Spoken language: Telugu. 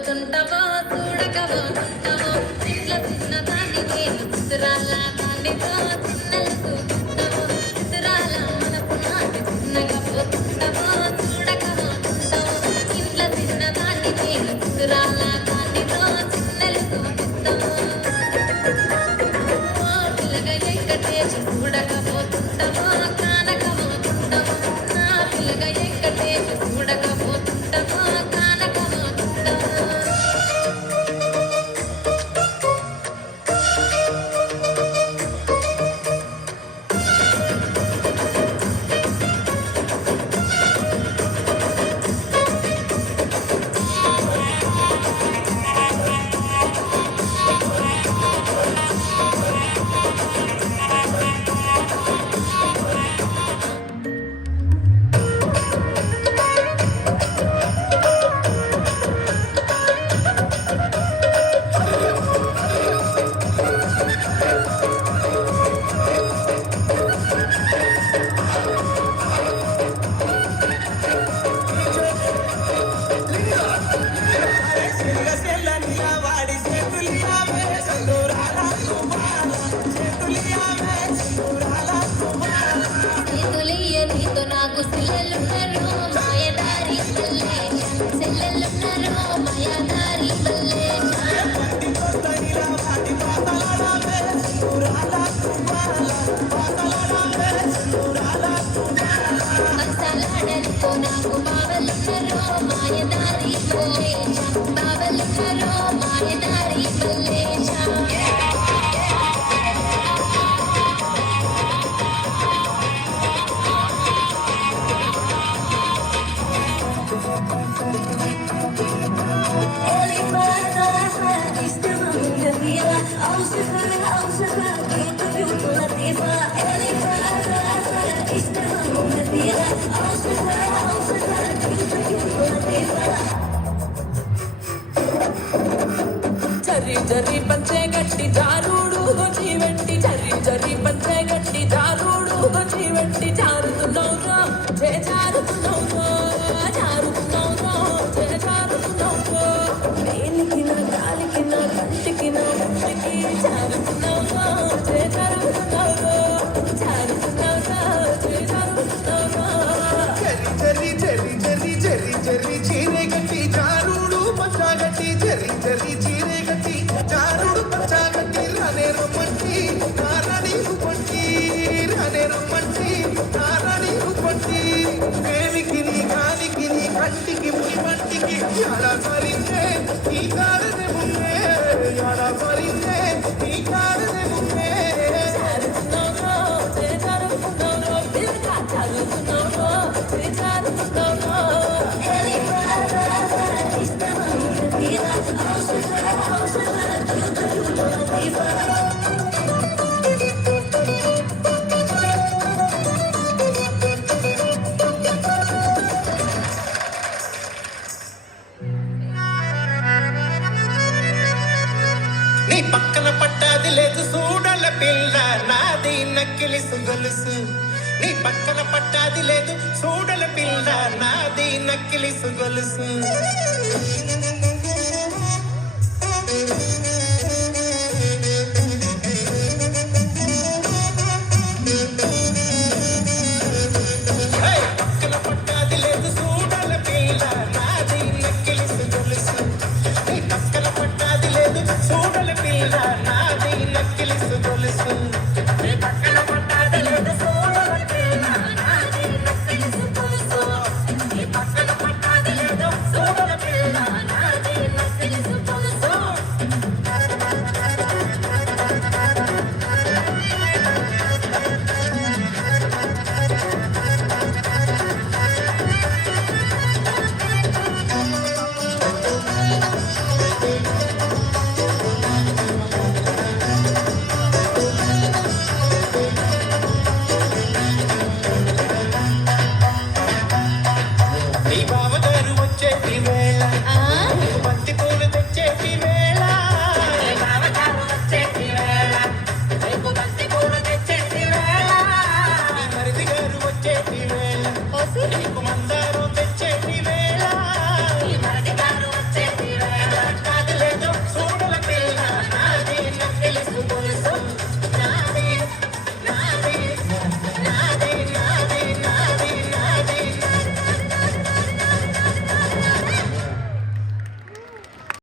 పోతుంటావో చూడకపోతుంటావో చిన్న చిన్న దాన్ని నేను చిత్రాల దానితో చిన్నలు చూపిస్తావో చిత్రాల మనకు నాటి చిన్నగా పోతుంటావో చూడకపోతుంటావో ఇంట్లో చిన్న దాన్ని నేను చిత్రాల దానితో చిన్నలు చూపిస్తావో పిల్లగా ఎక్కటేసి చూడకపోతుంటావో కానకపోతుంటావో నా పిల్లగా ఎక్కటేసి చూడకపోతుంటావో నాకు సెల్లెలున్నారు మాయదారి మల్లేశ సెల్లెలున్నారు మాయదారి మల్లేశ మసాలాడలతో నాకు బావలున్నారు మాయదారి మల్లేశ బావలున్నారు మాయదారి మల్లేశ జరి జరి పంచే గట్టి జారుడు గొచ్చి వెంటి జరి జరి పంచే గట్టి జారుడు గొచ్చి వెంటి జారుతున్నావురా జే జారుతున్నావురా జారుతున్నావురా జే జారుతున్నావురా వేలికి నా గాలికి నా కంటికి నా కంటికి జారుతున్నావురా జే జారుతున్నావురా జారుతున్నావురా జే జారుతున్నావురా జరి జరి జరి జరి జరి చీరే గట్టి జారుడు పంచాగట్టి జరి జరి చీరే గట్టి జారుడు పంచాగట్టి రానే రమ్మంటి నారాణి రూపంటి రానే రమ్మంటి నారాణి రూపంటి వేలికి నీ గాలికి నీ కంటికి నీ మంటికి యాడా సరిందే నీ కాడనే ముందే యాడా సరిందే నీ కాడనే ముందే జారుతున్నావురా జే జారుతున్నావురా బిల్కా జారుతున్నావురా జే జారుతున్నావురా నీ పక్కన పట్టాది లేదు చూడల పిల్ల నాది నక్కిలి గొలుసు నీ పక్కన పట్టాది లేదు చూడల పిల్ల నాది నక్కిలి గొలుసు